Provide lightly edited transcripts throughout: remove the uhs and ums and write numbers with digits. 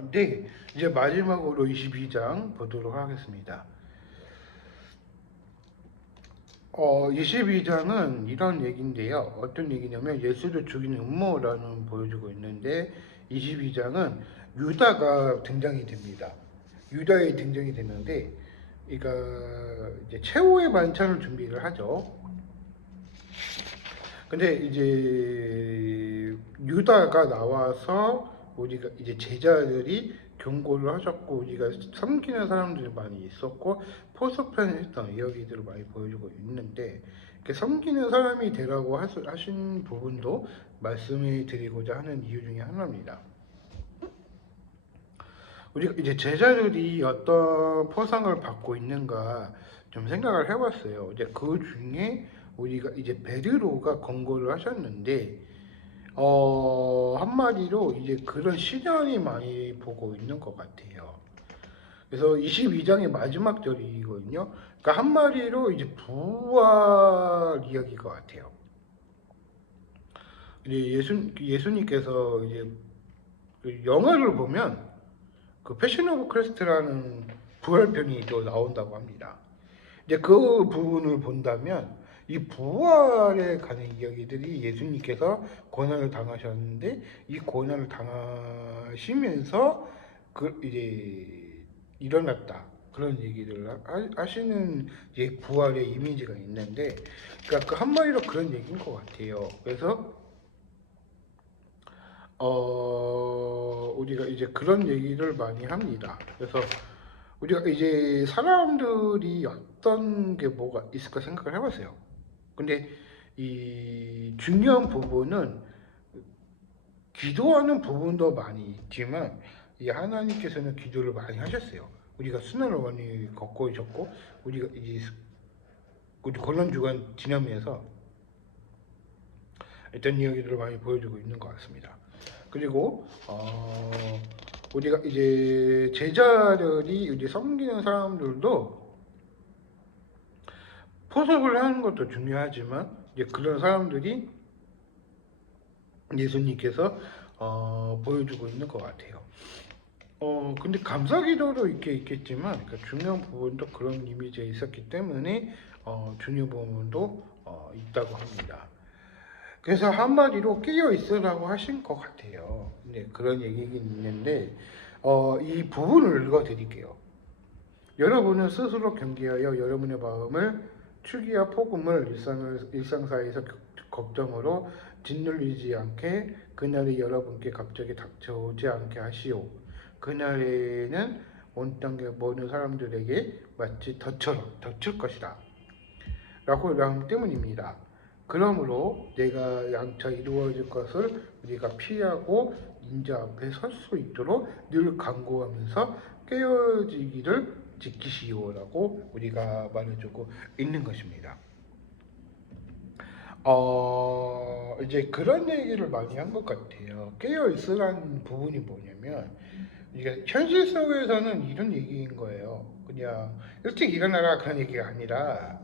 네, 이제 마지막으로 22장 보도록 하겠습니다. 22장은 이런 얘기인데요. 어떤 얘기냐면 예수를 죽이는 음모라는 보여주고 있는데 22장은 유다가 등장이 됩니다. 유다의 등장이 되는데 그러니까 이제 최후의 만찬을 준비를 하죠. 근데 이제 유다가 나와서 우리가 이제 제자들이 경고를 하셨고 우리가 섬기는 사람들이 많이 있었고 포섭편했던 이야기들을 많이 보여주고 있는데 섬기는 사람이 되라고 하신 부분도 말씀을 드리고자 하는 이유 중에 하나입니다. 우리가 이제 제자들이 어떤 포상을 받고 있는가 좀 생각을 해봤어요. 이제 그 중에 우리가 이제 베드로가 권고를 하셨는데 한마디로 이제 그런 시련이 많이 보고 있는 것 같아요. 그래서 22장의 마지막 절이거든요. 그러니까 한마디로 이제 부활 이야기인 것 같아요. 이제 예수님께서 이제 그 영화를 보면 그 패션 오브 크리스트라는 부활편이 또 나온다고 합니다. 이제 그 부분을 본다면 이 부활에 관한 이야기들이 예수님께서 고난을 당하셨는데 이 고난을 당하시면서 그 이제 일어났다 그런 얘기를 하시는 이제 부활의 이미지가 있는데 그러니까 그 한마디로 그런 얘기인 것 같아요. 그래서 우리가 이제 그런 얘기를 많이 합니다. 그래서 우리가 이제 사람들이 어떤 게 뭐가 있을까 생각을 해봤어요. 근데 이 중요한 부분은 기도하는 부분도 많이 있지만 이 하나님께서는 기도를 많이 하셨어요. 우리가 순환을 많이 겪고 있었고 우리가 이제 우리 고난 주간 지나면서 어떤 이야기들을 많이 보여주고 있는 것 같습니다. 그리고 우리가 이제 제자들이 이제 섬기는 사람들도 포석을 하는 것도 중요하지만 이제 그런 사람들이 예수님께서 보여주고 있는 것 같아요. 근데 감사기도도 있겠지만 그러니까 중요한 부분도 그런 이미지에 있었기 때문에 중요한 부분도 있다고 합니다. 그래서 한마디로 깨어 있으라고 하신 것 같아요. 네, 그런 얘기긴 있는데 이 부분을 읽어드릴게요. 여러분은 스스로 경계하여 여러분의 마음을 추기와 폭음을 일상사에서 걱정으로 짓눌리지 않게 그날이 여러분께 갑자기 닥쳐오지 않게 하시오. 그날에는 온 땅의 모든 사람들에게 마치 덫처럼 덮칠 것이다. 라고 말하기 때문입니다. 그러므로 내가 양차 이루어질 것을 우리가 피하고 인자 앞에 설 수 있도록 늘 간구하면서 깨어지기를 지키시오라고 우리가 말해주고 있는 것입니다. 이제 그런 얘기를 많이 한 것 같아요. 깨어있으라는 부분이 뭐냐면 이게 현실 속에서는 이런 얘기인 거예요. 그냥 일찍 일어나라 그런 얘기가 아니라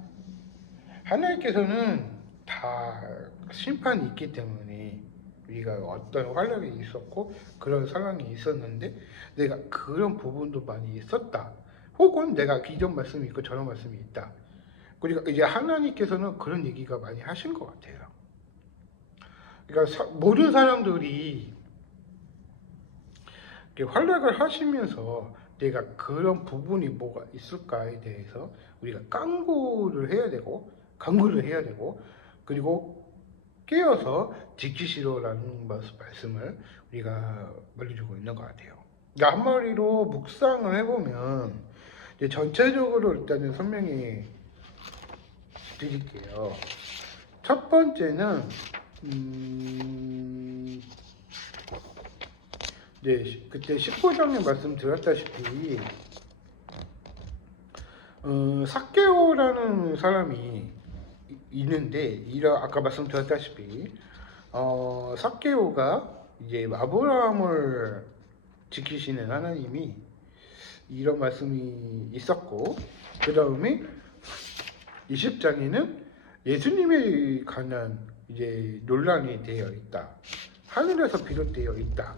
하나님께서는 다 심판이 있기 때문에 우리가 어떤 환란이 있었고 그런 상황이 있었는데 내가 그런 부분도 많이 있었다. 혹은 내가 이런 말씀이 있고 저런 말씀이 있다. 그러니까 이제 하나님께서는 그런 얘기가 많이 하신 것 같아요. 그러니까 모든 사람들이 활약을 하시면서 내가 그런 부분이 뭐가 있을까에 대해서 우리가 강구를 해야 되고 그리고 깨어서 지키시로라는 말씀을 우리가 말해주고 있는 것 같아요. 그러니까 한마디로 묵상을 해보면 이제 전체적으로 일단은 설명해 드릴게요. 첫 번째는 네, 그때 19장에 말씀드렸다시피 삭개오라는 사람이 있는데 아까 말씀드렸다시피 삭개오가 이제 아브라함을 지키시는 하나님이 이런 말씀이 있었고 그 다음에 20장에는 예수님에 관한 이제 논란이 되어 있다. 하늘에서 비롯되어 있다.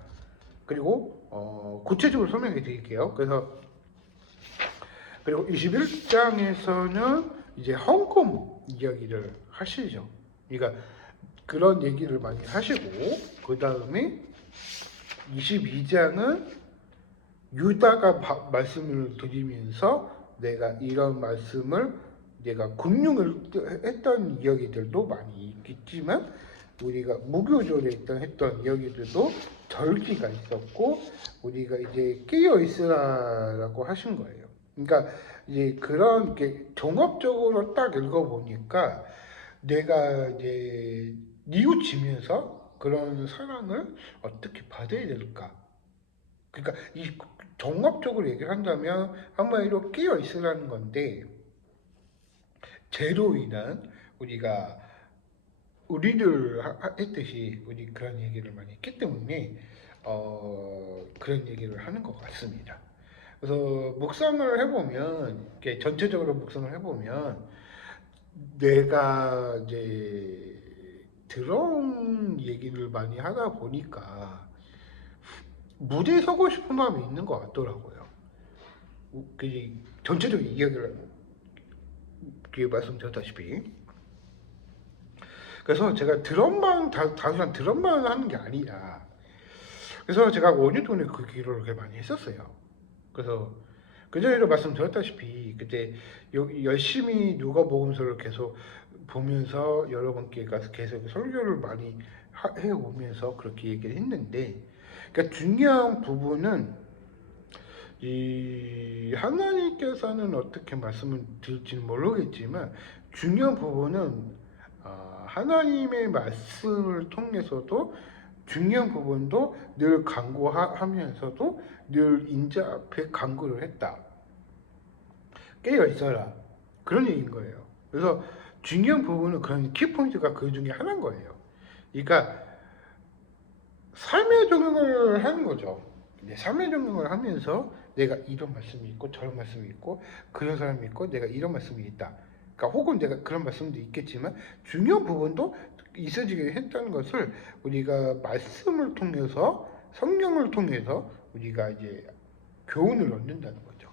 그리고 구체적으로 설명해 드릴게요. 그리고 21장에서는 이제 홍콩 이야기를 하시죠. 그러니까 그런 얘기를 많이 하시고, 그 다음에 22장은 유다가 말씀을 드리면서 내가 이런 말씀을 내가 군용을 했던 이야기들도 많이 있겠지만, 우리가 무교절에 했던 이야기들도 절기가 있었고, 우리가 이제 깨어 있으라라고 하신 거예요. 그러니까 이제 그런 게 종합적으로 딱 읽어보니까 내가 이제 뉘우치면서 그런 사랑을 어떻게 받아야 될까? 그러니까 이 종합적으로 얘기를 한다면 한마디로 깨어 있으라는 건데, 죄로 인한 우리가 우리를 했듯이 우리 그런 얘기를 많이 했기 때문에 그런 얘기를 하는 것 같습니다. 그래서 묵상을 해보면, 이렇게 전체적으로 묵상을 해보면 내가 이제 들어온 얘기를 많이 하다 보니까 무대에 서고 싶은 마음이 있는 것 같더라고요. 그 전체적인 이야기를 말씀드렸다시피, 그래서 제가 드럼만 단순한 드럼만 하는 게 아니라, 그래서 제가 5년 동안에 그 기도를 그렇게 많이 했었어요. 그래서 그전에도 말씀드렸다시피 그때 열심히 누가복음서를 계속 보면서 여러분께 가서 계속 설교를 많이 해오면서 그렇게 얘기를 했는데, 그러니까 중요한 부분은 이 하나님께서는 어떻게 말씀을 드릴지는 모르겠지만, 중요한 부분은 하나님의 말씀을 통해서도 중요한 부분도 늘 간구하면서도 늘 인자 앞에 간구를 했다. 깨어 있어라. 그런 얘기인 거예요. 그래서 중요한 부분은 그런 키포인트가 그 중에 하나인 거예요. 그러니까 삶의 적용을 하는 거죠. 삶의 적용을 하면서 내가 이런 말씀이 있고 저런 말씀이 있고 그런 사람이 있고 내가 이런 말씀이 있다. 그러니까 혹은 내가 그런 말씀도 있겠지만 중요한 부분도 있어지게 했다는 것을 우리가 말씀을 통해서, 성경을 통해서 우리가 이제 교훈을 얻는다는 거죠.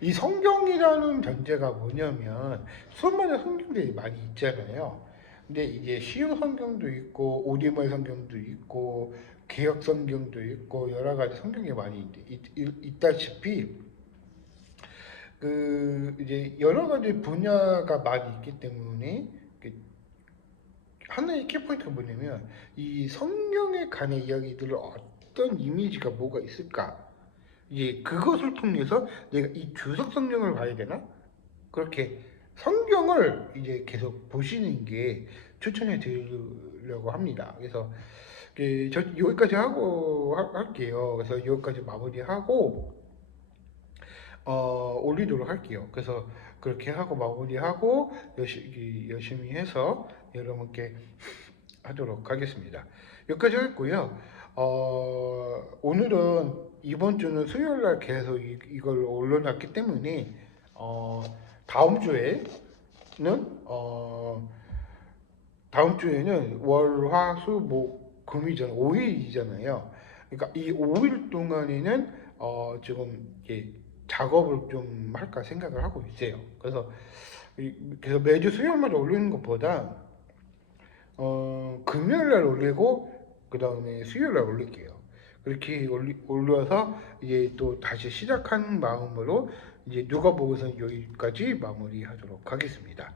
이 성경이라는 전제가 뭐냐면 수많은 성경들이 많이 있잖아요. 근데 이제 시용 성경도 있고 오디말 성경도 있고 개역 성경도 있고 여러 가지 성경이 많이 있다시피 그 이제 여러 가지 분야가 많이 있기 때문에 하나의 키포인트가 뭐냐면 이 성경에 관한 이야기들을 어떤 이미지가 뭐가 있을까, 이제 그것을 통해서 내가 이 주석 성경을 봐야 되나, 그렇게 성경을 이제 계속 보시는 게 추천해 드리려고 합니다. 그래서 저 여기까지 하고 할게요. 그래서 여기까지 마무리하고 올리도록 할게요. 그래서 그렇게 하고 마무리하고 열심히 해서 여러분께 하도록 하겠습니다. 여기까지 했고요. 오늘은 이번 주는 수요일 날 계속 이걸 올려놨기 때문에 다음 주에는 월, 화, 수, 목, 금이잖아요. 5일이잖아요. 그러니까 이 5일 동안에는 지금 이렇게 작업을 좀 할까 생각을 하고 있어요. 그래서 매주 수요일마다 올리는 것보다 금요일 날 올리고 그 다음에 수요일 날 올릴게요. 그렇게 올려서 이제 또 다시 시작한 마음으로 이제 누가복음서 여기까지 마무리하도록 하겠습니다.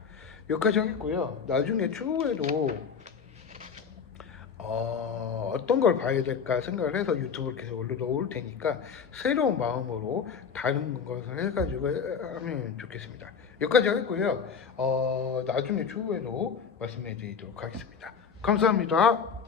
여기까지 하겠고요. 나중에 추후에도 어떤 걸 봐야 될까 생각을 해서 유튜브를 계속 올려놓을 테니까 새로운 마음으로 다른 것을 해가지고 하면 좋겠습니다. 여기까지 하겠고요. 나중에 추후에도 말씀해 드리도록 하겠습니다. 감사합니다.